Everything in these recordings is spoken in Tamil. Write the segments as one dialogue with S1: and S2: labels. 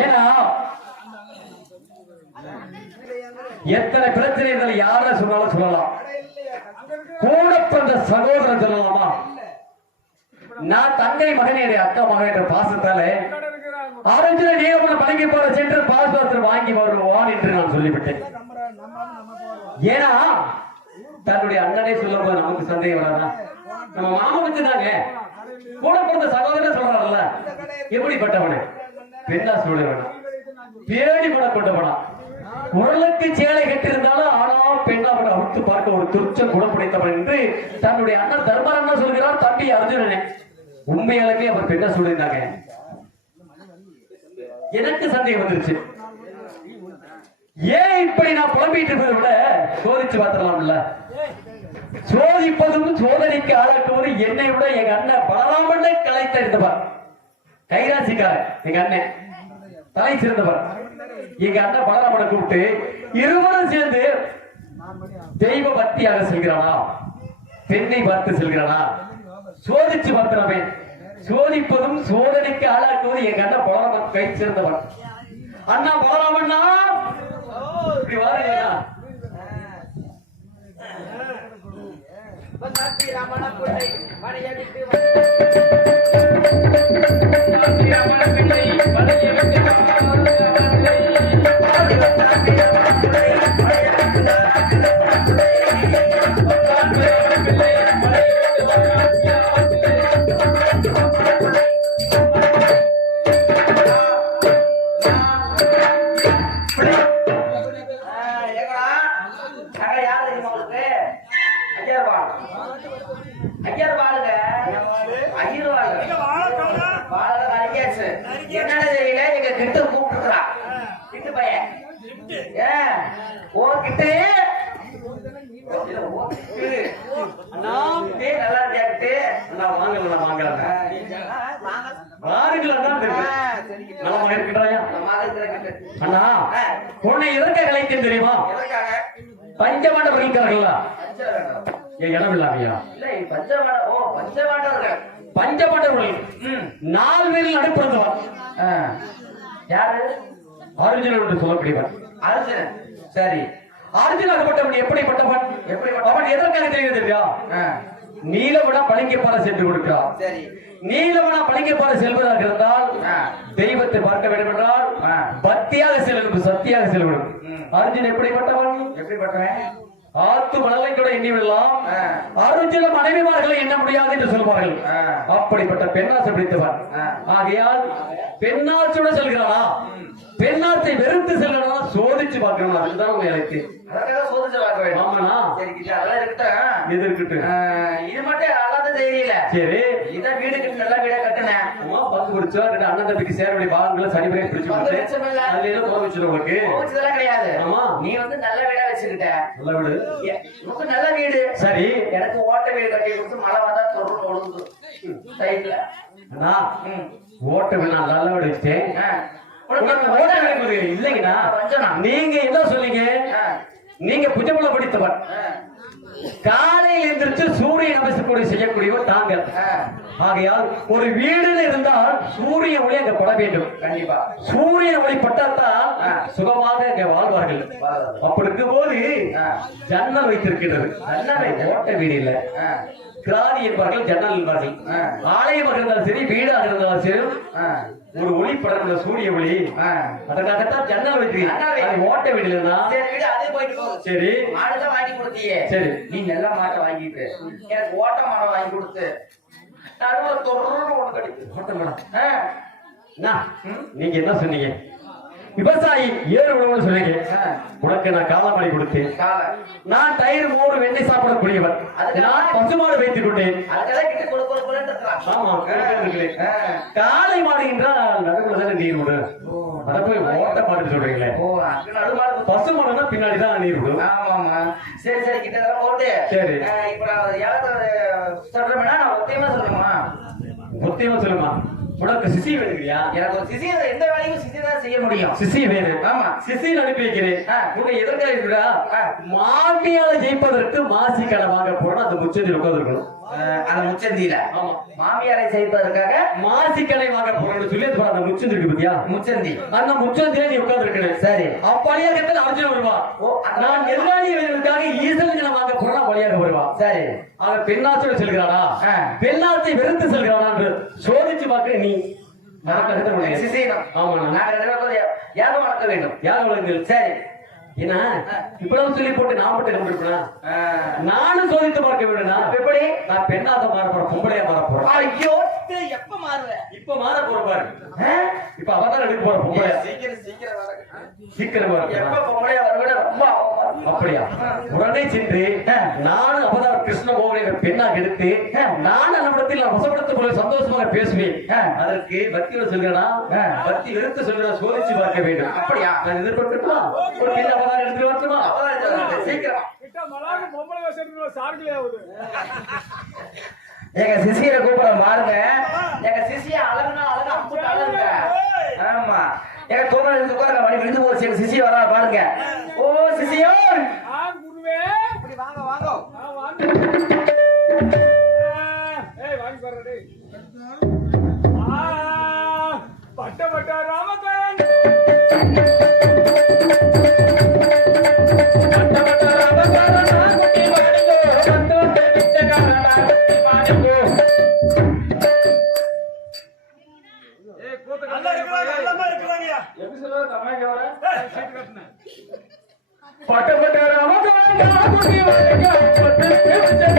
S1: ஏன்னா எத்தனை பிரச்சனை இருந்தாலும் யார சொன்னாலும் சொல்லலாம். கூட பிறந்த சகோதரன் சொல்லலாமா? நான் தங்கை மகன் அக்கா மகன் என்ற பாசத்தாலே அர்ஜுன நியமன பழங்கி போற சென்று பாஸ்பத்திரம் வாங்கி வருவான் என்று நான் சொல்லிவிட்டேன். ஏன்னா தன்னுடைய அண்ணனே சொல்லும் போது நமக்கு சந்தேகம் வராதான் நம்ம மாமா வச்சுதாங்க. கூட பிறந்த சகோதரன் சொல்றாருல்ல எப்படிப்பட்டவனு? பெண்ணா சொல்லுவன பேடி பட கொண்டவனா. உடலுக்கு சேலை கட்டிருந்தாலும் ஆனா பெண்ணா கூட அவுத்து பார்க்க ஒரு துச்சம் குணம் பிடித்தவன் என்று தன்னுடைய அண்ணன் தர்மரன் சொல்கிறார் தம்பி அர்ஜுனனே. உண்மையாலுமே அவர் பெண்ணா சொல்லியிருந்தாங்க. எனக்கு சந்தேகம் வந்துருச்சு. ஏன் இப்படி நான் புலம்பிட்டு இருப்பதை விட சோதிச்சு பார்த்துடலாம்ல? சோதிப்பதும் சோதனைக்கு ஆளாக்குவது என்னை விட எங்க அண்ணன் பலராமண்ண கலை தெரிந்தவர். கைராசிக்காரர் எங்க அண்ணன். தலை சிறந்தவர். எங்க அண்ணன் பலராமண்ண கூப்பிட்டு இருவரும் சேர்ந்து தெய்வ பக்தியாக செல்கிறானா? பெண்ணை பார்த்து செல்கிறானா? சோதிச்சு பார்த்தனமே சோதிப்பதும் சோதனைக்கு ஆளாக்குவது எங்க அண்ணன் பலராமன் கை சிறந்தவர். அண்ணா பலராமண்ணா. இப்படி வாருங்கண்ணா
S2: என்னடா தெரியல எங்க கிட்ட பையன் ஏன் ஓ கிட்ட
S1: அண்ணா
S2: டேய், நல்லா இருக்கியா கிட்டு
S1: அண்ணா வாங்கல வாங்கல வாருங்களா தான் இருக்கு நலமாக இருக்கிறாயா அண்ணா உன்னை எதற்காக கலைத்தேன் தெரியுமா
S2: எதற்காக
S1: பஞ்சமாண்டவர் இருக்கார்களா
S2: பஞ்ச வேண்டாம்.
S1: என் இடம் இல்லாமையா
S2: இல்லை, பஞ்சவாட ஓ பஞ்சவாண்டவர்கள்
S1: பஞ்சமாண்டவர்கள்
S2: ம்.
S1: நாலு பேரில் நடுப்பிறந்தவர்
S2: ஆ. யாரு?
S1: அர்ஜுனன் என்று சொல்லக்கூடியவன்
S2: அர்ஜுனன். சரி.
S1: அர்ஜுனன் அதுபட்டவன் எப்படிப்பட்டவன்?
S2: எப்படிப்பட்டவன்?
S1: அவன் எதற்காக தெரியுது தெரியா
S2: ஆ,
S1: நீலவனா பழங்கிப்பாறை சென்று கொடுக்கிறான்.
S2: சரி.
S1: நீலவனா பழங்கிப்பாறை செல்வதாக இருந்தால். தெய்வத்தை பார்க்க வேண்டும் என்றால். பக்தியாக செல்ல வேண்டும் சக்தியாக செல்ல வேண்டும்
S2: ம்.
S1: அர்ஜுன் எப்படிப்பட்டவன்?
S2: எப்படிப்பட்டவன்?
S1: ஆத்து மணலை கூட எண்ணிவிடலாம். அருஞ்சில மனைவிமார்களை எண்ண முடியாது என்று சொல்வார்கள். அப்படிப்பட்ட பெண்ணாசை பிடித்தவன்
S2: ஆ.
S1: ஆகையால் பெண்ணாசோட செல்கிறானா பெண்ணாசை வெறுத்து செல்கிறானா சோதிச்சு பார்க்கணும் அதுதான் அழைத்து
S2: அதற்காக சோதிச்சு பார்க்க வேண்டும்.
S1: ஆமாண்ணா.
S2: சரி அதெல்லாம் இருக்கட்டும்.
S1: எதிர்க்கிட்டு
S2: ஆ, இது மட்டும் அல்லாத தெரியல
S1: சரி.
S2: இதான் வீடு கட்டு நல்லா வீடா கட்டுனேன்.
S1: பங்கு பிடிச்சா ரெண்டு அண்ணன் தம்பிக்கு சேர வேண்டிய பாகங்களை சரிபடியா பிடிச்சு. அதுல போக உங்களுக்கு?
S2: கோவிச்சதெல்லாம் கிடையாது.
S1: ஆமா.
S2: நீ வந்து நல்ல வீடா வச்சுக்கிட்ட.
S1: நல்ல விடு.
S2: எ- உனக்கு நல்ல வீடு.
S1: சரி.
S2: எனக்கு ஓட்ட வீடு கட்டி கொடுத்து மழை வந்தா தொடர்ந்து ஒழுங்கு சைட்ல.
S1: அண்ணா
S2: ம்.
S1: ஓட்ட விட நான் நல்ல விட வச்சேன் இல்லைங்கண்ணா நீங்க என்ன சொன்னீங்க
S2: ஆ.
S1: நீங்க புஜபல படித்தவர். காலையில் எந்திரிச்சு சூரிய நமஸ்கூடி செய்யக்கூடியவர் தாங்கள். ஆகையால் ஒரு வீடுன்னு இருந்தால் சூரிய ஒளி அங்க பட வேண்டும்
S2: கண்டிப்பா
S1: சூரிய ஒளி பட்டால்தான்
S2: ஆ.
S1: சுகமாக அங்க வாழ்வார்கள். அப்படி இருக்கும் போது. ஜன்னல் வைத்திருக்கிறது
S2: ஜன்னல்
S1: ஓட்ட வீடு இல்ல
S2: ஆ.
S1: கிராதி என்பார்கள் ஜன்னல் என்பார்கள். ஆலயமாக இருந்தாலும் சரி வீடாக இருந்தாலும் சரி. ஒரு ஒளி படக்கூடிய சூரிய ஒளி. அதற்காகத்தான் ஜன்னல் வைக்கிறீங்க ஓட்ட வீடு. இல்லைன்னா
S2: சரி வீடு அதே போயிட்டு போகுது
S1: சரி.
S2: மாடுதான் வாங்கி கொடுத்தியே.
S1: சரி.
S2: நீ நல்ல மாட்டை வாங்கிட்டு. எனக்கு ஓட்ட மாடை வாங்கி கொடுத்து. நடுவுல தொடர்ந்து ஒண்ணு கிடைக்கும்
S1: ஓட்ட மேடம் நீங்க என்ன சொன்னீங்க? விவசாயி ஏறு உணவுன்னு சொன்னீங்க. உனக்கு நான் காலமணி கொடுத்தேன்.
S2: காலை
S1: நான் தயிர் மோர் வெண்ணெய் சாப்பிடக்கூடியவன். நான் பசுமாடு வைத்துக் கொண்டேன். காளை மாடு என்றால் நடுவுல நீர் விடும். அத போய் ஓட்ட மாடு சொல்றீங்களே. பசு மாடுனா பின்னாடி தான் நீர் விடும்.
S2: சரி சரி கிட்ட இதெல்லாம் போட்டு
S1: சரி.
S2: இப்ப நான் யாராவது சொல்றேன்னா நான் ஒத்தையமா
S1: சொல்லுமா? உனக்கு சிசி வேணுங்கிறியா
S2: எனக்கு ஒரு சிசி எந்த வேலையும் சிசி தான் செய்ய முடியும்.
S1: சிசி வேணும்.
S2: ஆமா.
S1: சிசியில் அனுப்பி வைக்கிறேன். உன்னை எதற்காக இருக்கிறா. மாமியால ஜெயிப்பதற்கு மாசி கடை வாங்க போறோம் அந்த முச்சந்தி உட்காந்துருக்கணும்
S2: அந்த முச்சந்தியில.
S1: ஆமா.
S2: மாமியாரை செய்வதற்காக
S1: மாசி கடை வாங்க போறோம்னு சொல்லி அந்த முச்சந்தி இருக்கு பத்தியா?
S2: முச்சந்தி.
S1: அந்த முச்சந்தில நீ உட்கார்ந்து
S2: சரி.
S1: அப்பழியா கத்துல அர்ஜுன் வருவா. நான் நெல்வாணி வேலைக்காக ஈசலஞ்சன வாங்க போறேன் வழியாக வருவா.
S2: சரி.
S1: அவன் பெண்ணாச்சோடு செல்கிறானா?
S2: ஆ.
S1: பெண்ணாத்தை வெறுத்து செல்கிறானா என்று சோதிச்சு பார்க்க நீ நடக்க கத்துக்க முடியாது.
S2: சிசினம்
S1: ஆமாண்ணா.
S2: நாங்க ரெண்டு பேரும் யா- யாகம் வளர்க்க வேண்டும்.
S1: யார் வழங்குங்கள்
S2: சரி.
S1: ஏன்னா இவ்வளவு சொல்லி போட்டு நான் மட்டும் கண்டுபிடிப்பா
S2: அஹ்,
S1: நானும் சோதித்து பார்க்க வேண்டும்னா
S2: எப்படி?
S1: நான் பெண்ணாக மாற போறேன் பொம்பளையா மாற போறேன்.
S2: ஐயோ டேய், எப்ப மாறுவ?
S1: இப்ப மாற போற பாரு? இப்ப அவதான் எடுக்க போற பொம்பளையா?
S2: சீக்கிரம் சீக்கிரம் வர
S1: சீக்கிரமா
S2: எப்ப பொம்பளையா வருவிட ரொம்ப.
S1: அப்படியா? உடனே சென்று நானும் அவதார் கிருஷ்ண மோகனை பெண்ணாக எடுத்து நான் நம்மிடத்தில் நான் வசப்படுத்த போல சந்தோஷமாக பேசுவேன். அதற்கு பக்தியோட சொல்கிறா பக்தி வெறுத்து சொல்கிறா சோதிச்சு பார்க்க வேண்டும்.
S2: அப்படியா?
S1: நான் எதிர்பார்க்கட்டுமா? ஒரு பெண் அவதாரம் எடுத்து வரட்டுமா?
S2: சீக்கிரம். எங்க சிசியரை கூப்பிட பாருங்க எங்க சிசிய அழகுனா அழகு அம்புட்டு அழகுங்க. ஆமா. எங்க தூக்கம் இருந்து உட்காருங்க மணி விழுந்து போச்சு எங்க சிசிய வரா பாருங்க. ஓ சிசியோ
S3: ஆ குருவே.
S2: இப்படி வாங்க வாங்க.
S3: வாங்க.
S2: Yeah.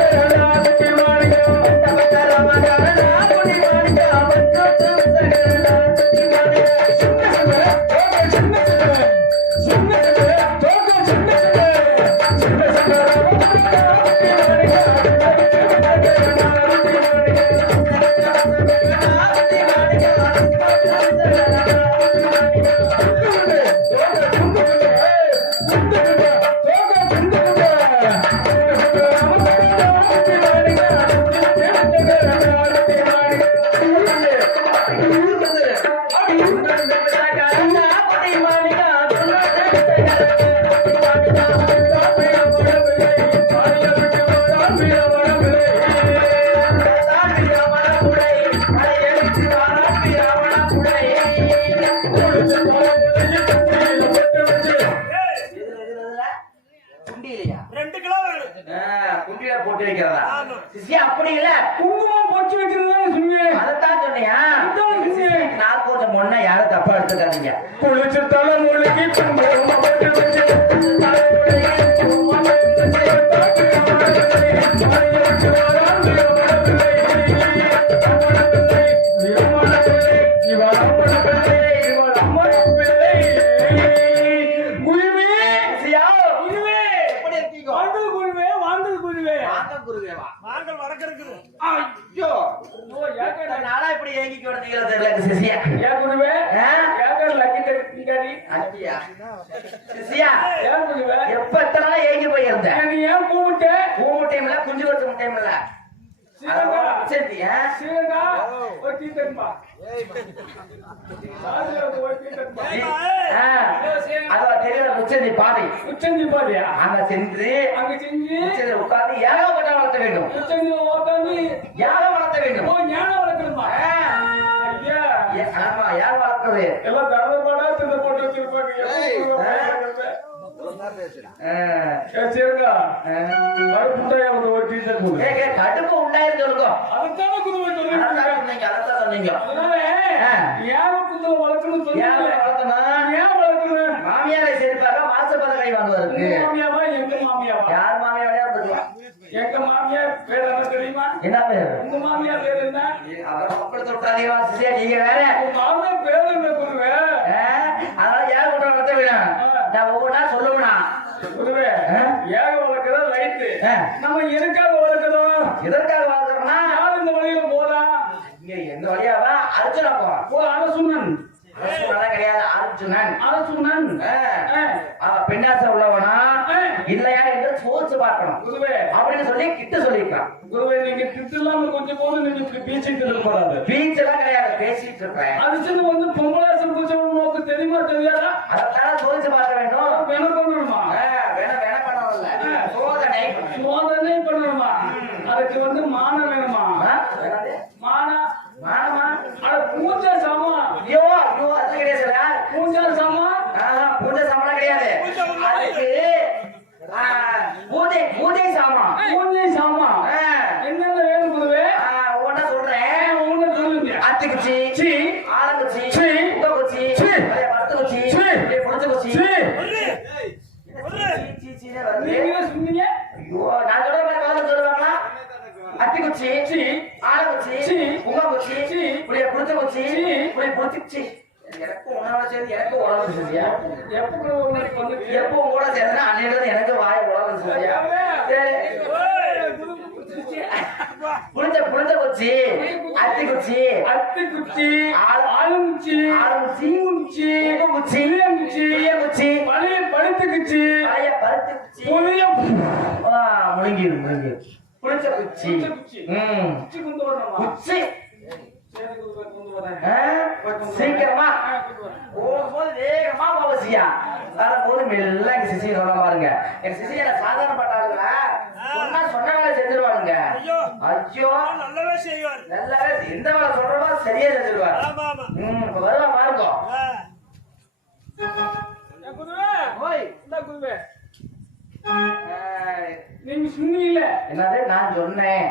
S2: முட்டையுமில்ல? சரி அதுவா தெரியல முச்சந்தி பாதை.
S3: உச்சந்தி பாதியா
S2: அங்க சென்று
S3: அங்க செஞ்சு
S2: முச்சந்தி உட்கார்ந்து ஏகப்பட்ட வளர்த்த வேண்டும். யாகம் வளர்த்த வேண்டும்
S3: ஓ ஞானம் வளர்க்கணுமா
S2: ஆ.
S3: ஐயா
S2: ஏ- ஆமா யார் வளர்த்தது?
S3: எல்லாம் தடவைப்பாடா திட்ட போட்டு
S2: கடுப்பு உண்டாயிருந்து சொல்லுங்க.
S3: அதுதானே சொல்லிருக்காங்க
S2: சொன்னீங்க அதான் சொன்னீங்க.
S3: அதனால. ஏன் குதுமை வளர்க்கணும்னு
S2: யார்
S3: சொன்னீங்க
S2: மாமியாரை சேர்ப்பாங்க மாச பதக்கை வாங்குவதற்கு.
S3: மாமியாவா எங்க மாமியாவா?
S2: யார் மாமியாரையா இருந்துக்கலாம்
S3: எங்க மாமியார் பேர் என்ன தெரியுமா?
S2: என்ன பேர்?
S3: உங்க மாமியார் பேர் என்ன?
S2: அவரை மக்கள் தொட்டாதீங்க சிசியா நீங்க வேற.
S3: உங்க மாமியார் பேர் என்ன குருவே?
S2: அதனால யார் கொண்டு வளர்த்த வேணும் நான் ஒவ்வொன்றா சொல்லுவேனா
S3: குருவே? ஏக வளர்க்கறதா ரைட்டு?
S2: ஆ.
S3: நம்ம எதுக்காக வளர்க்கறோம்
S2: எதற்காக வளர்க்கறோம்னா
S3: யார் இந்த வழியில போலாம்
S2: இங்க எந்த வழியாவா அர்ஜுனா போறான்
S3: ஓ அரசுனன்
S2: கிடையாது. அர்ஜுனன். அவன் பெண்ணாசை உள்ளவனா. இல்லையா என்று சோதிச்சு பார்க்கணும். அப்படின்னு சொல்லி கிட்ட சொல்லிருக்கான்
S3: குருவே நீங்க திட்டுலாம் கொஞ்சம் போது நீங்க பேசிட்டு
S2: பீச் எல்லாம் கிடையாது. பேசிட்டு இருக்கேன்
S3: அடிச்சது வந்து பூச்சவன் நோக்கு தெரியுமா தெரியாதா?
S2: அதனால சோதிச்சு பார்க்க வேண்டும்.
S3: வேண பண்ணணுமா?
S2: வேணா வேணா பண்ணணும்ல. சோதனை.
S3: சோதனை பண்ணணுமா? அதுக்கு வந்து மானம் வேணுமா?
S2: மானமா
S3: அட பூஜை சாமா
S2: ஐயோ ஐயோ அது கிடையாது சார்.
S3: பூஜை சாமா
S2: ஆஹா, பூஜை சாமான் கிடையாது அதுக்கு ஆ, பூஜை பூஜை சாமான்.
S3: பூஜை சாமா என்னென்ன வேணும் குருவே
S2: ஆ, ஒவ்வொண்ணா சொல்றேன்
S3: ஒண்ணு சொல்லுங்க
S2: அத்திக்குச்சி
S3: சீ.
S2: ஆலங்குச்சி
S3: சீ.
S2: உப்பக்குச்சி
S3: சீ.
S2: பழைய மரத்துக்குச்சி
S3: சீ.
S2: அப்படியே புளிச்சக்குச்சி
S3: சீ.
S2: சீ, சீ, சீனே வருது.
S3: நீங்க சொன்னீங்க
S2: ஐயோ, நான் சொல்ற மாதிரி பதில் சொல்லுவாங்களா? அத்திக்குச்சி
S3: சீ.
S2: ஆலங்குச்சி
S3: சீ.
S2: உங்கக்குச்சி
S3: சீ.
S2: இப்படியே புளிச்சக்குச்சி
S3: சீ.
S2: இப்படியே புளிச்சுக்குச்சி எனக்கு உணவோட சேர்ந்து எனக்கு உடம்பு சரியா
S3: எப்ப உங்களுக்கு வந்து
S2: எப்போ உன் கூட சேர்ந்தா அன்னையிலிருந்து எனக்கு வாய் உடம்பு சரியா சரி புளிச்ச புளிச்ச குச்சி அத்தி குச்சி
S3: அத்தி குச்சி
S2: ஆள்-
S3: ஆளுங்குச்சி குச்சி
S2: குச்சி
S3: புளியங்குச்சி
S2: குச்சி
S3: பழைய பழுத்து குச்சி
S2: பழைய பருத்தி குச்சி முழுங்கிரு புளிச்ச குச்சி
S3: குச்சி. குச்சி கொண்டு வரணுமா?
S2: குச்சி. சீக்கிரமா. போகும்போது வேகமா போவசியா வரும்போது மெல்ல எங்க சிசி சொல்ல பாருங்க. எங்க சிசி என்ன சொன்னா சொன்ன வேலை செஞ்சிருவானுங்க.
S4: ஐயோ. நல்லவே செய்வார்.
S2: நல்லாவே எந்த வேலை சொல்றோமோ சரியா செஞ்சிருவாரு. இப்ப வருவா பாருங்க. என்னது? நான் சொன்னேன்.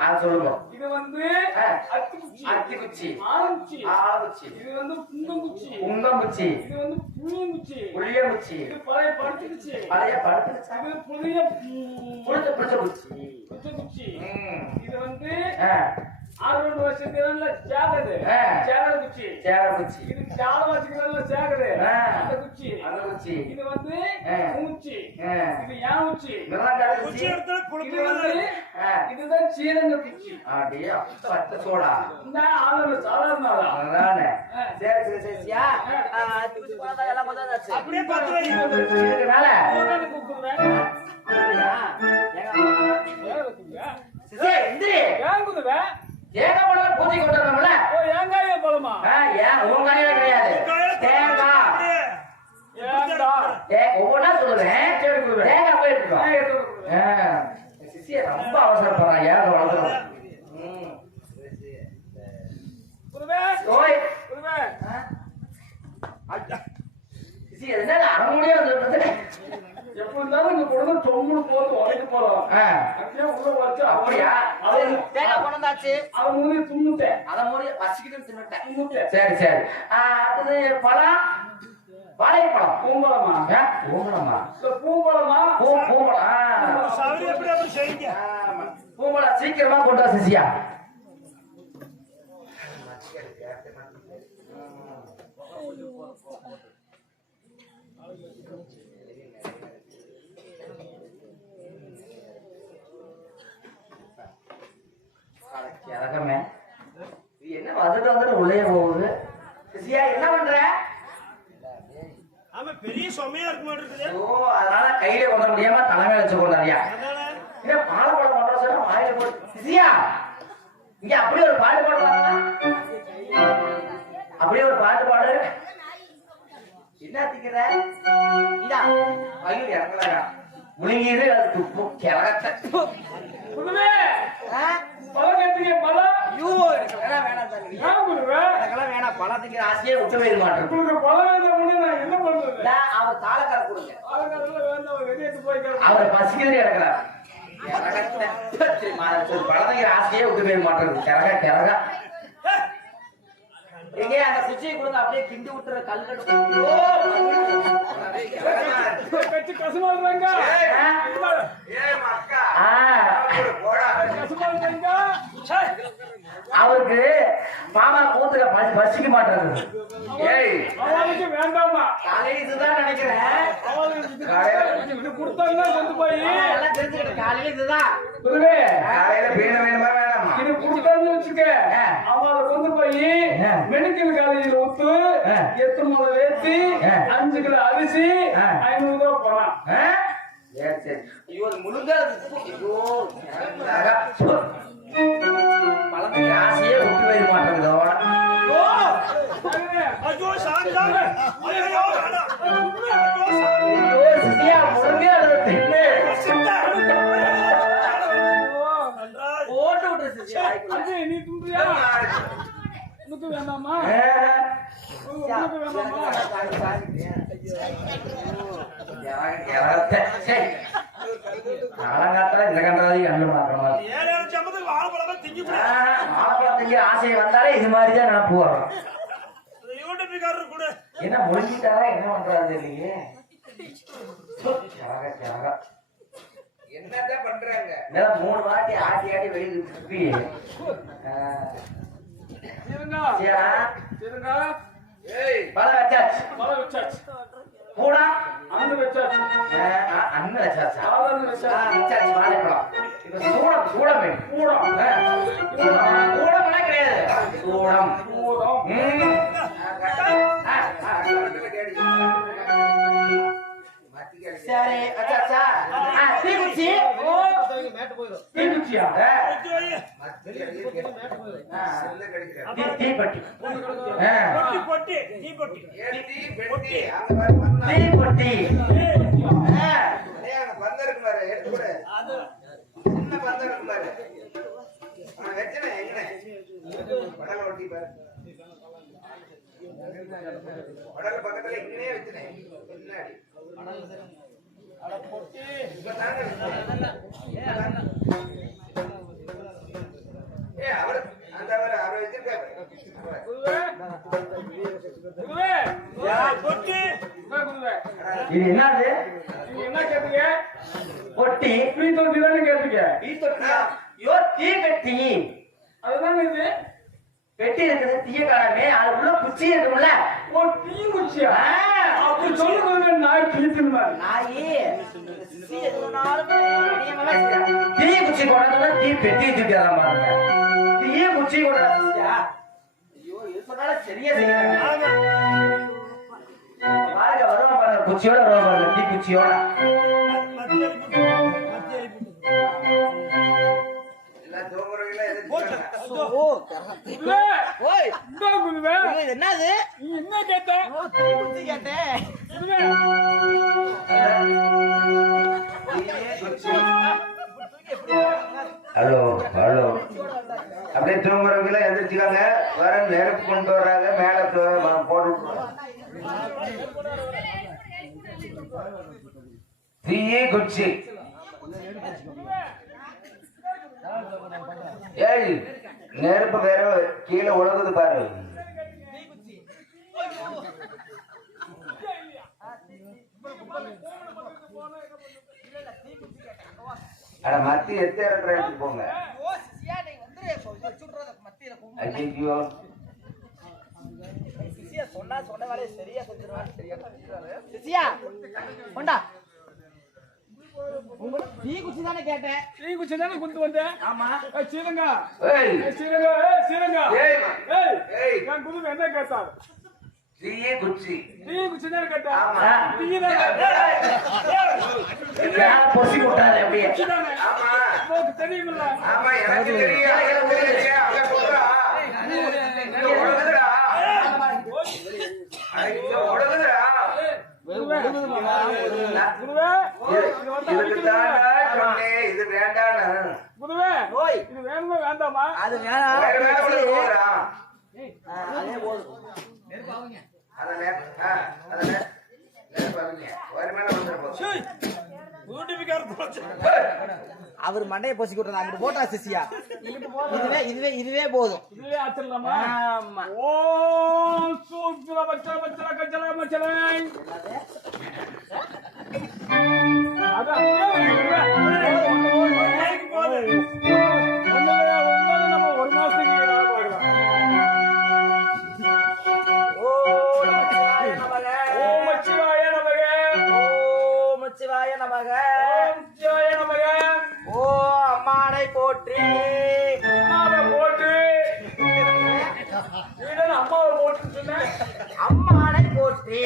S2: ஆ சொல்லுங்க.
S3: இது வந்து
S2: ஆ.
S3: அத்தி குச்சி
S2: அத்தி குச்சி
S3: ஆளுங்குச்சி
S2: ஆளுச்சி
S3: இது வந்து புங்கங்குச்சி.
S2: உங்கங்குச்சி
S3: இது வந்து புளியங்குச்சி.
S2: புளியங்குச்சி.
S3: இது பழைய பழுத்து குச்சி
S2: பழைய படுத்து
S3: இது புளிய
S2: புளிச்ச புளிச்ச குச்சி.
S3: புளிச்ச குச்சி. இது வந்து
S2: ஆ
S3: ஆறு வருஷத்துல ஜாகது.
S2: ஆ.
S3: ஜாகர குச்சி.
S2: சேவர குச்சி.
S3: இது ஜால வச்சுக்கிறதுல ஜாகது.
S2: ஆ.
S3: அந்த குச்சி.
S2: அந்த குச்சி.
S3: இது வந்து. மூச்சி. இது குச்சி?
S4: எடுத்து
S2: ஆ.
S3: இதுதான் சீரங்க குச்சி.
S2: அப்படியே? பத்து சோடா.
S3: இந்த ஆளு சாதாரண
S2: அதானே. சரி சரி சரியா
S4: அப்படியே பத்து.
S3: ஏன்
S2: தேங்காய் பழம் பூச்சி கொண்டு வரணும்ல?
S3: ஓ ஏங்காய பழமா
S2: ஏன் உன் கையில கிடையாது. தேங்காய். ஒவ்வொண்ணா சொல்லுவேன். தேங்காய் போய் எடுத்துக்கோ. ரொம்ப அவசரப்படுறான். ஏன் வளர்த்துறோம் என்ன அரை முடியா சொல்றது
S3: எப்ப இருந்தாலும் இந்த குழந்தை தொங்குன்னு போட்டு உடைக்க போறோம். அப்படியே உள்ள வச்சு
S2: அப்படியா?
S3: அவன்
S2: தேங்காய்
S3: முன்னாடி துண்ணுட்டேன்
S2: அதை மூடி பசிக்கிட்டு தின்னுட்டேன்.
S3: துண்ணுட்டேன்
S2: சரி சரி. ஆ, அடுத்தது பழம்? வாழைப்பழம்.
S3: பூம்பழமா?
S2: பூம்பழமா?
S3: பூம்பழமா?
S2: பூ பூம்பழம். பூம்பழம் சீக்கிரமா கொண்டு வா சிசியா. இறக்கமே இது என்ன வந்துட்டு வந்துட்டு உள்ளே போகுது சிசியா என்ன பண்ற
S4: ஆமா பெரிய சுமையா இருக்க மாட்டிருக்குது
S2: ஓ அதனால கையில கொண்ட முடியாம தலைமையில வச்சு கொண்டாரியா? இல்ல பாலப்பழம் கொண்டு வர சொன்னா வாயில போட்டு. சிசியா இங்க அப்படியே ஒரு பாட்டு பாடலாமா அப்படியே ஒரு பாட்டு பாடு. என்ன திக்கிற இதா ஐயோ இறங்கலாம் முழுங்கிது அது துப்பும்
S3: குருவே பழம் கேட்டீங்க பழம்
S2: அவர் பசிக்கிறது கிடக்கிறார். பழந்தைங்க ஆசையே விட்டு போயிட மாட்டேங்குது. கிழக்கா கிழக்கா எங்க அந்த குச்சியை கொடுங்க அப்படியே கிண்டி விட்டுற கல்லு
S3: கசுமாடுறாங்க
S2: அவருக்கு மாமா பசி பசிக்க மாட்டாரு ஏய்.
S3: வேண்டாமா
S2: காலையில இதுதான் நினைக்கிறேன்.
S3: கொடுத்தாங்கன்னா கொண்டு போய்.
S2: எல்லாம் தெரிஞ்சுக்கிட்டு காலையில இதுதான். காலையில பீன வேணுமா வேணாமா
S3: இது வச்சுக்க. அவளை கொண்டு போய். மெடிக்கல் காலேஜில் ஊத்து
S2: ஆ.
S3: எத்தனை முளை வேத்தி. அஞ்சு கிலோ அரிசி. ஐநூறு ரூபாய் பணம்
S2: ஆ? சரி சரி ஐயோ அது முழுங்கா இருக்கு. ஐயோ அழகா. பு. பழத்துக்கு ஆசையே விட்டு வைக்க மாட்டேங்குதோ
S4: ஐயோ சாமி சாமி ஐயோ வேண்டாம். ஐயோ சாமி
S2: ஐயோ சிசியா முழுங்கா இருக்கு.
S4: சித்தா. நன்றாய்.
S2: போட்டு விட்டுரு சிசியா
S3: அது நீ துண்டுறியா உனக்கு வேண்டாமா
S2: காலங்காத்துல இந்த கண்டாதி கண்டு பார்க்கணும்
S4: திங்கி.
S2: மாப்பிள்ளை ஆசை வந்தாலே இது மாதிரி தான் நினப்பு வரும். என்ன முடிஞ்சிட்டாரா என்ன பண்றாரு இல்லையே.
S5: என்னதான் பண்றாங்க?
S2: மூணு வாட்டி ஆட்டி ஆட்டி வெளியே சரியா?
S3: சரிங்க
S5: ஏய்.
S2: பழம் வச்சாச்சு.
S3: மழை வச்சாச்சு.
S2: பூடா
S3: அங்க வச்சாச்சு.
S2: அண்ணன் வச்சாச்சா?
S3: சாதாரண
S2: ஆ,
S3: வச்சாச்சு.
S2: வச்சாச்சு வாழைப்பழம். இப்ப சூடம் சூடம் கிடையாது. சரி தீக்குச்சி.
S3: தீக்குச்சியா
S2: ஆ,
S4: வச்சு வை.
S2: ஆ, தீ-
S4: பொட்டி பொட்டி பொட்டி.
S5: பெட்டி. பாரு பந்தம் இருக்கு எடுத்து கொடு. சின்ன பந்தம் இருக்கு பாரு. நான் வச்சனே எங்கனே உடல ஒட்டி பாரு. உடல பக்கத்துல இங்கனே வச்சனே. பின்னாடி. இப்ப தாங்க ஏ அவர்
S2: இது என்னது?
S3: நீங்க என்ன கேட்டீங்க?
S2: பொட்டி.
S3: நீ தொட்டி தானே கேட்டீங்க?
S2: யோ தீப்பெட்டி
S3: அதுதான் இது?
S2: பெட்டி இருக்குது தீய காலமே அது உள்ள குச்சி இருக்கும்ல.
S3: ஓ தீங்குச்சியா
S2: ஆ,
S3: அப்படி மாதிரி
S2: நாயி தீ குச்சி தீ பெட்டி தூக்கிடலாம் பாருங்க தீய குச்சி கொண்டாந்து ஐயோ இது சொன்னாலும் சரியா பாருங்க. வருவா பாருங்க குச்சியோட வருவா பாருங்க தீ குச்சியோட
S6: என்னது?
S3: நீ என்ன
S6: கேட்டேன்?
S3: குருவே.
S5: Hello hello. அப்படியே தூங்குறவங்கள எந்திரிச்சுக்காங்க. வர நெருப்பு கொண்டு வர்றாங்க. மேல போட்டு தீயே குச்சி. ஏய் நெருப்பு வேற கீழே உழகுது பாரு. அட மத்தி எத்த போங்க. ஐயோ
S6: சொன்னா சொன்ன வேலையை சரியா செஞ்சிருவாரு. சரியா சிசியா கொண்டா. டீ குச்சி தானே கேட்டேன்.
S3: தீங்குச்சி தானே கொண்டு வந்தேன்.
S6: ஆமா.
S3: ஏய், சீரங்கா
S5: ஏய்.
S3: ஏய், சீரங்கா ஏய், சீரங்கா
S5: ஏய்
S3: ஏய்
S5: ஏய்.
S3: என் குருவே
S5: தீயே குச்சி.
S3: தீங்குச்சி தானே கேட்டா?
S5: ஆமா.
S3: தீ தானே
S2: மேல பொசி விட்டாரு அப்படியே?
S3: குச்சி
S5: ஆமா.
S3: உங்களுக்கு தெரியுமில்ல?
S5: ஆமா எனக்கு தெரியும். எனக்கு தெரியும் அங்க உழுகுதுடா
S3: குருவே. குருவே.
S5: இது- வேண்டான்னு
S3: குருவே
S6: ஓய்.
S3: இது வேணுமா வேண்டாமா?
S6: அது வேணாம். அதே போதும். அவர் மண்டையை பொசி கொடுத்தா அங்கிட்டு போட்டா சிசியா இதுவே இதுவே இதுவே போதும்
S3: இதுவே ஆச்சிடலாமா
S6: ஆமா
S3: ஓம் சூத்ர பச்சல பச்சல கச்சல மச்சலை அது அப்படியே வந்து குருவே.
S4: நாளைக்கு போகுது.
S3: ஒண்ணுல ஒண்ணால நம்ம ஒரு மாசத்துக்கு
S6: போற்றி.
S3: அம்மாவை போற்றி. நீதான் அம்மாவை போற்றுன்னு சொன்ன?
S6: அம்மாளை போற்றி.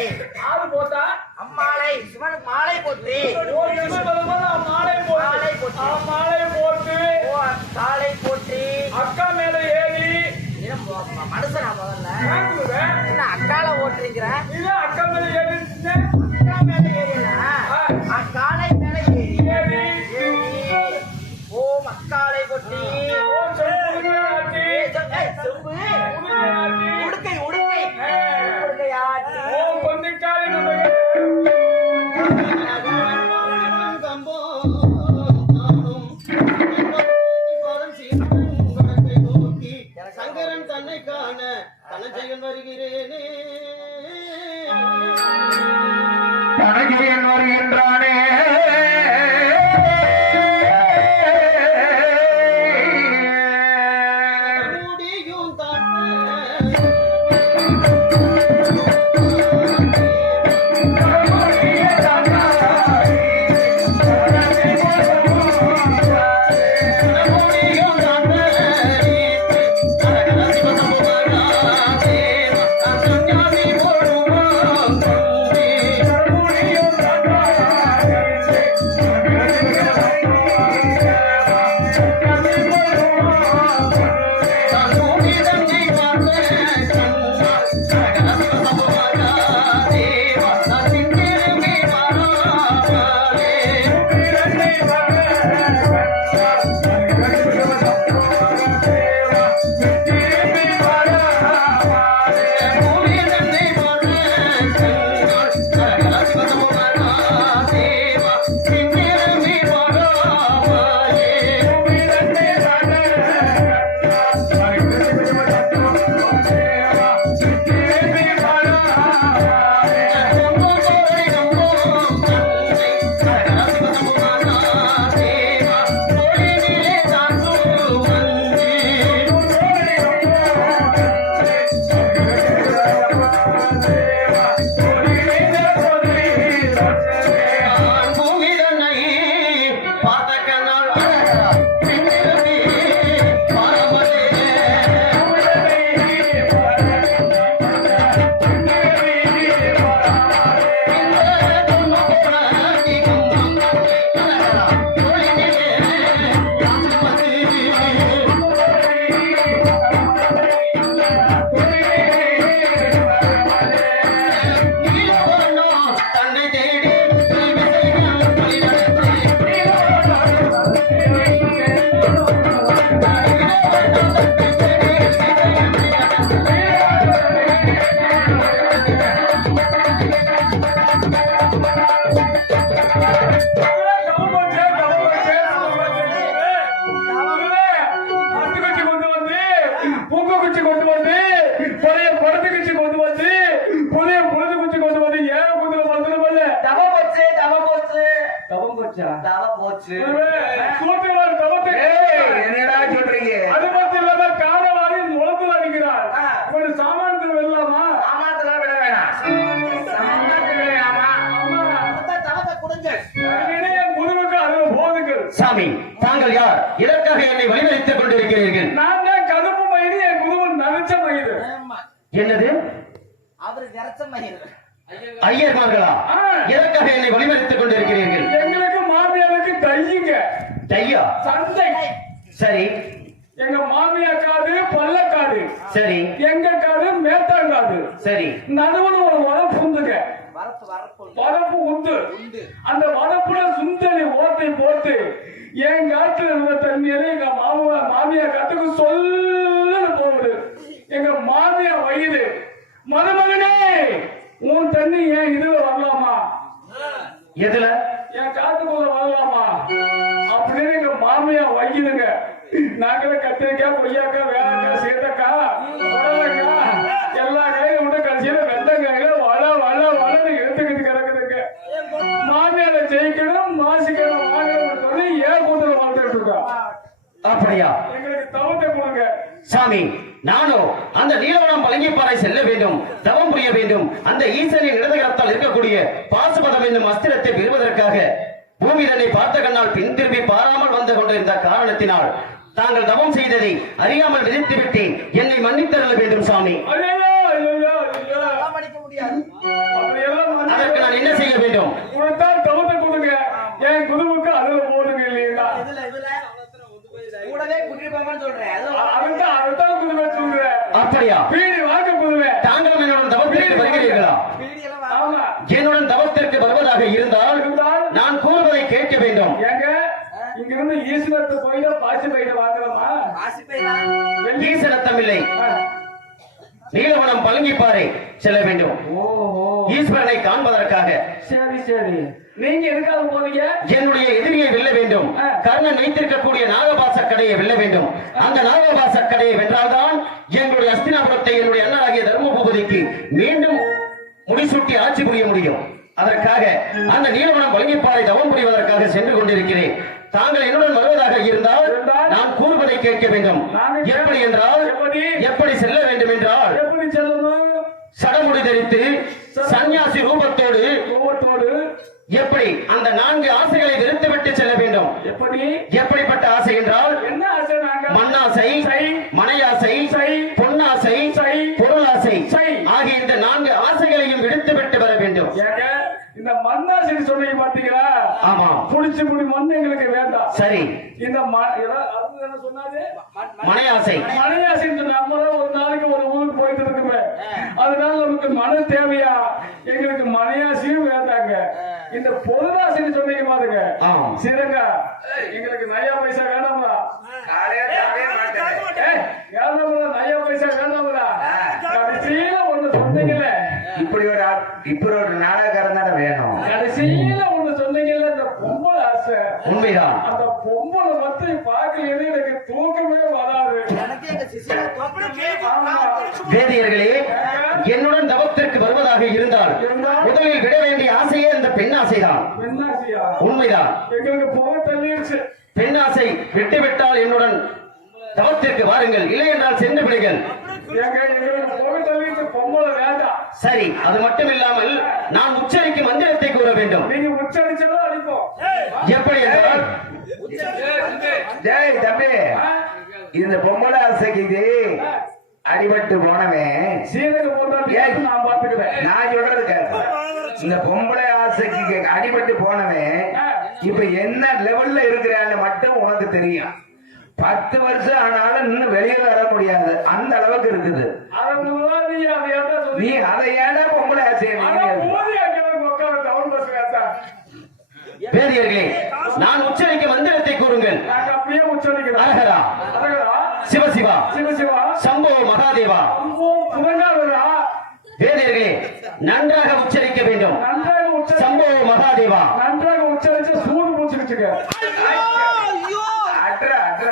S3: ஆறு போட்டா
S6: அம்மாளை சிவன் மாலை போற்றி.
S3: ஒரு நிமிஷம்
S6: வரும்போது அவன் மாலை
S3: மாலை போற்றி. மாலை போட்டு
S6: ஓ, காலை
S1: போற்றி. அக்கா மேல ஏறி. என்ன
S6: ம- ம- என்ன அக்கால
S3: ஓட்டுறீங்கிற?
S1: என்னது?
S3: அவரு நிறச்ச மயிர்
S1: ஐயர்மார்களா. எதற்காக என்னை வழிமறித்துக் கொண்டிருக்கிறீர்கள்?
S6: எங்களுக்கு மாமியாருக்கு தையுங்க.
S1: ஐயா
S6: சந்தை.
S1: சரி.
S6: எங்க மாமியார் காடு பள்ளக்காடு
S1: சரி.
S6: எங்க காடு மேத்தாங்காடு
S1: சரி.
S6: நடுவுல ஒரு வரப்பு உண்டுங்க.
S3: வரப்பு
S6: உண்டு. அந்த வரப்புல சுந்தரி ஓட்டை போட்டு என் காட்டுல இருந்த தண்ணியில எங்க மாமா மாமியார் காட்டுக்கு சொல்லு போகுது. எங்க மாமியார் வயிறு. மருமகனே உன் தண்ணி ஏன் இதுல வரலாமா?
S1: எதுல?
S6: என் காட்டுக்குள்ள வரலாமா? அப்படின்னு எங்க மாமியா வைக்குதுங்க நாங்களே கத்திரிக்காய் கொய்யாக்காய் வேலைக்காய் சீத்தக்காய் புடலக்காய் எல்லா காயும் விட்டு கடைசியில வெண்டைக்காயில வள வள வளன்னு எடுத்துக்கிட்டு கிடக்குதுங்க. மாமியாரை ஜெயிக்கணும் மாசிக்கணும் வாங்கணும்னு சொல்லி ஏன் கூத்துல வளர்த்துட்டு இருக்கா
S1: அப்படியா?
S6: எங்களுக்கு தவத்தை கொடுங்க.
S1: சாமி நானோ அந்த நீலவனம் பழங்கிப்பாறை செல்ல வேண்டும் தவம் புரிய வேண்டும். அந்த ஈசனின் இடதுகரத்தால் இருக்கக்கூடிய பாசுபதம் என்னும் அஸ்திரத்தை பெறுவதற்காக பூமி தன்னை பார்த்த கண்ணால் பின் திரும்பி பாராமல் வந்து கொண்டிருந்த காரணத்தினால் தாங்கள் தவம் செய்ததை அறியாமல் விதித்து விட்டேன். என்னை மன்னித்தருள வேண்டும் சாமி. அதற்கு நான் என்ன செய்ய வேண்டும்?
S6: உனத்தான் தவத்தை கொடுங்க. என் குருவுக்கு அதுல போதுங்க இல்லையா
S3: இதுல இதுல கூடவே கூட்டிட்டு போங்கன்னு சொல்றேன் அது
S6: அதுதான் அதுதான் குருவை சொல்றேன்
S1: அப்படி அப்படியா?
S3: பீடி வாங்க புதுவேன்
S1: தாங்களும் என்னுடன் தவத்திற்கு வருகிறீர்களா? என்னுடன் வருவதாக இருந்தால் நான் கூறுவதை கேட்க வேண்டும்.
S3: ஏங்க இங்க இருந்து ஈஸ்வரத்து போயில பாசி பயில வாங்கலாமா
S6: வாசிப்பையெல்லாம்
S1: ஈசனத்தம் இல்லை. நீலவனம் பழங்கிப்பாறை செல்ல வேண்டும்.
S3: ஓஹோ.
S1: ஈஸ்வரனை காண்பதற்காக.
S3: சரி சரி. நீங்க எதுக்காக போறீங்க
S1: என்னுடைய எதிரியை வெல்ல வேண்டும். கர்ணன் வைத்திருக்கக்கூடிய நாகபாச கடையை வெல்ல வேண்டும். அந்த நாகபாச கடையை வென்றால்தான் எங்களுடைய அஸ்தினாபுரத்தை என்னுடைய அண்ணனாகிய தர்மபூபதிக்கு மீண்டும் முடிசூட்டி ஆட்சி புரிய முடியும். அதற்காக அந்த நீலவனம் பழங்கிப்பாறை தவம் புரிவதற்காக சென்று கொண்டிருக்கிறேன். தாங்கள் என்னுடன் வருவதாக இருந்தால் நான் கூறுவதை கேட்க வேண்டும். எப்படி என்றால் எப்படி செல்ல வேண்டும் என்றால்
S3: எப்படி செல்லணும்
S1: சடமுடி தரித்து சந்நியாசி ரூபத்தோடு
S3: கோவத்தோடு
S1: எப்படி அந்த நான்கு ஆசைகளை வெறுத்துவிட்டு செல்ல வேண்டும்
S3: எப்படி
S1: எப்படிப்பட்ட ஆசை என்றால்
S3: என்ன ஆசை நாங்க
S1: மண்ணாசை
S3: சை.
S1: மனையாசை
S3: சை.
S1: பொன்னாசை
S3: சை.
S1: பொருளாசை
S3: சை.
S1: ஆகிய இந்த நான்கு ஆசைகளையும் வேண்டும்.
S3: ஏங்க இந்த மண்ணாசி சொன்னீங்க பாத்தீங்களா
S1: ஆமா.
S3: புடிச்சு புடி மண் எங்களுக்கு வேண்டாம்.
S1: சரி.
S3: இந்த சொன்னாரு?
S1: மனையாசை.
S3: மனையாசி நம்ம ஒரு நாளைக்கு ஒரு ஊருக்கு போயிட்டு இருக்குமே. அதனால நமக்கு மன தேவையா? எங்களுக்கு மனையாசியும் வேண்டாங்க. இந்த பொருளாசின்னு சொன்னீங்க பாருங்க
S1: ஆமா.
S3: சரிங்க எங்களுக்கு நயா பைசா ஏய், வேணாம்ல நயா பைசா வேணாம்ல கடைசியில ஒண்ணு சொன்னீங்கல்ல.
S5: இப்படி ஒரு இப்படி ஒரு நாடகக்காரன் தானே வேணும்.
S3: கடைசியில ஒண்ணு சொன்னீங்கல்ல இந்த பொம்பளை ஆசை.
S1: உண்மைதான்.
S3: அந்த பொம்பளை மட்டும் பார்க்கலையே எனக்கு தூக்கமே வராது.
S1: வேதியர்களே என்னுடன் தவத்திற்கு வருவதாக இருந்தால் முதலில் விட வேண்டிய ஆசையே அந்த பெண் ஆசைதான்.
S3: பெண்ணாசியா?
S1: உண்மைதான்.
S3: எங்களுக்கு போக தள்ளிடுச்சு.
S1: பெண்ணாசை விட்டுவிட்டால் என்னுடன் தவத்திற்கு வாருங்கள். இல்லை என்றால் சென்று விடுங்கள். சரி அது மட்டும் இல்லாமல் நான் உச்சரிக்கும் மந்திரத்தை கூற வேண்டும்.
S3: நீங்க உச்சரிச்சதும் அடிப்போம்.
S1: எப்படி என்றால்
S5: டேய் தம்பி இந்த பொம்பளை ஆசைக்கு அடிபட்டு போனவன்.
S3: சீரக நான் பாத்துக்கிறேன்
S5: நான் சொல்றது இந்த பொம்பளை ஆசைக்கு அடிபட்டு போனவன். இப்ப என்ன லெவல்ல இருக்கிறான்னு மட்டும் உனக்கு தெரியும். பத்து வருஷம் ஆனாலும் இன்னும் வெளியே வர முடியாது. அந்த அளவுக்கு இருக்குது. நீ அதை ஏன்னா பொம்பளை
S1: வேதியர்களே நான் உச்சரிக்கும் மந்திரத்தை கூறுங்கள்.
S3: நாங்க அப்படியே உச்சரிக்கிறோம்.
S1: அழகரா. சிவசிவா
S3: சிவசிவா
S1: சம்போ மகாதேவா. வேதியர்களே நன்றாக உச்சரிக்க வேண்டும்.
S3: நன்றாக உச்சரி
S1: சம்போ மகாதேவா.
S3: நன்றாக உச்சரிச்சு சூடு மூச்சுக்கிச்சுங்க
S5: அட்ற அட்ற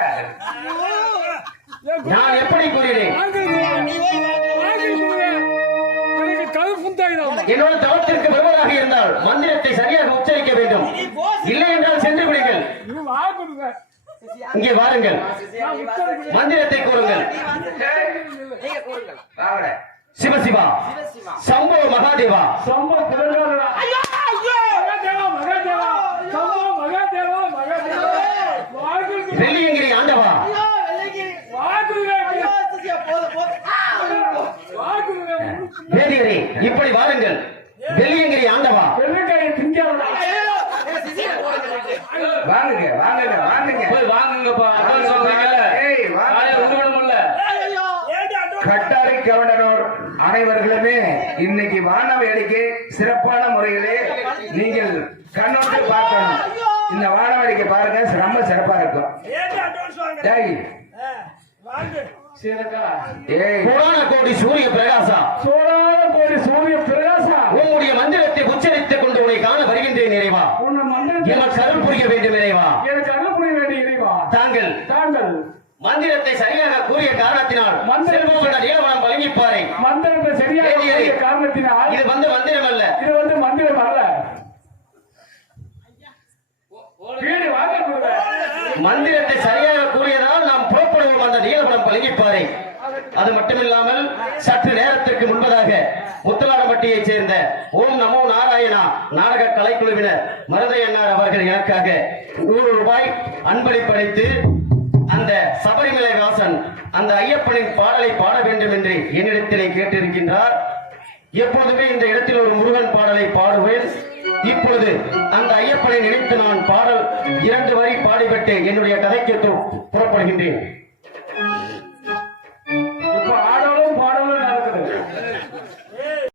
S1: நான் எப்படி கூறினேன்? என்னோட தவத்திற்கு வருவதாக இருந்தால் மந்திரத்தை சரியாக உச்சரிக்க வேண்டும். இல்லை என்றால் சென்று விடுங்கள். இங்கே வாருங்கள். மந்திரத்தை கூறுங்கள். சிவசிவா. சம்போ மகாதேவா.
S3: சம்போ புதங்காவரா மகாதேவா மகாதேவா. சம்போ மகாதேவா.
S1: வெள்ளியங்கிரி ஆண்டவா. வேதியரே இப்படி வாருங்கள். வெள்ளியங்கிரி ஆண்டவா.
S5: வாங்குங்க வாங்குங்க வாங்குங்க.
S4: போய் வாங்குங்கப்பா அதான் சொல்றீங்கல்ல.
S5: ஏய், வாங்க.
S4: விடுமில்ல
S5: கட்டாரி கவர்னர் அனைவர்களுமே இன்னைக்கு வான வேடிக்கை சிறப்பான முறையிலே நீங்கள் கண்ணோட்டு பார்க்கணும். இந்த வான வேடிக்கை பாருங்க ரொம்ப சிறப்பா இருக்கும்.
S1: புராண கோடி சூரிய பிரகாசா.
S3: சோழார கோடி சூரிய பிரகாசா?
S1: உம்முடைய மந்திரத்தை உச்சரித்துக் கொண்டு உன்னை காண வருகின்றேன் இறைவா.
S3: உன்னை மந்திரத்தை
S1: எனக்கு அருள் புரிய வேண்டும் இறைவா.
S3: எனக்கு அருள் புரிய வேண்டிய இறைவா.
S1: தாங்கள்.
S3: தாங்கள்.
S1: மந்திரத்தை சரியாக கூறிய காரணத்தினால் செல்வம் என்ற நீலவனம் வழங்கிப்பாரை
S3: மந்திரத்தை சரியாக காரணத்தினால்
S1: இது வந்து மந்திரம் அல்ல.
S3: இது வந்து மந்திரம் அல்ல வீடு வாங்க கொடுங்க.
S1: மந்திரத்தை சரியாக கூறியதால் நாம் புறப்படுவோம் அந்த நீலபடம் பழங்கிப்பாறை அது மட்டுமில்லாமல் சற்று நேரத்திற்கு முன்பதாக முத்தலாடம்பட்டியைச் சேர்ந்த ஓம் நமோ நாராயணா நாடக கலைக்குழுவினர் மருதையன்னார் அவர்கள் எனக்காக நூறு ரூபாய் அன்பளிப்படைத்து அந்த சபரிமலை வாசன் அந்த ஐயப்பனின் பாடலை பாட வேண்டும் என்று என்னிடத்திலே கேட்டிருக்கின்றார். எப்பொழுதுமே இந்த இடத்தில் ஒரு முருகன் பாடலை பாடுவேன். இப்பொழுது அந்த ஐயப்பனை நினைத்து நான் பாடல் இரண்டு வரி பாடிவிட்டு என்னுடைய கதைக்கு புறப்படுகின்றேன்.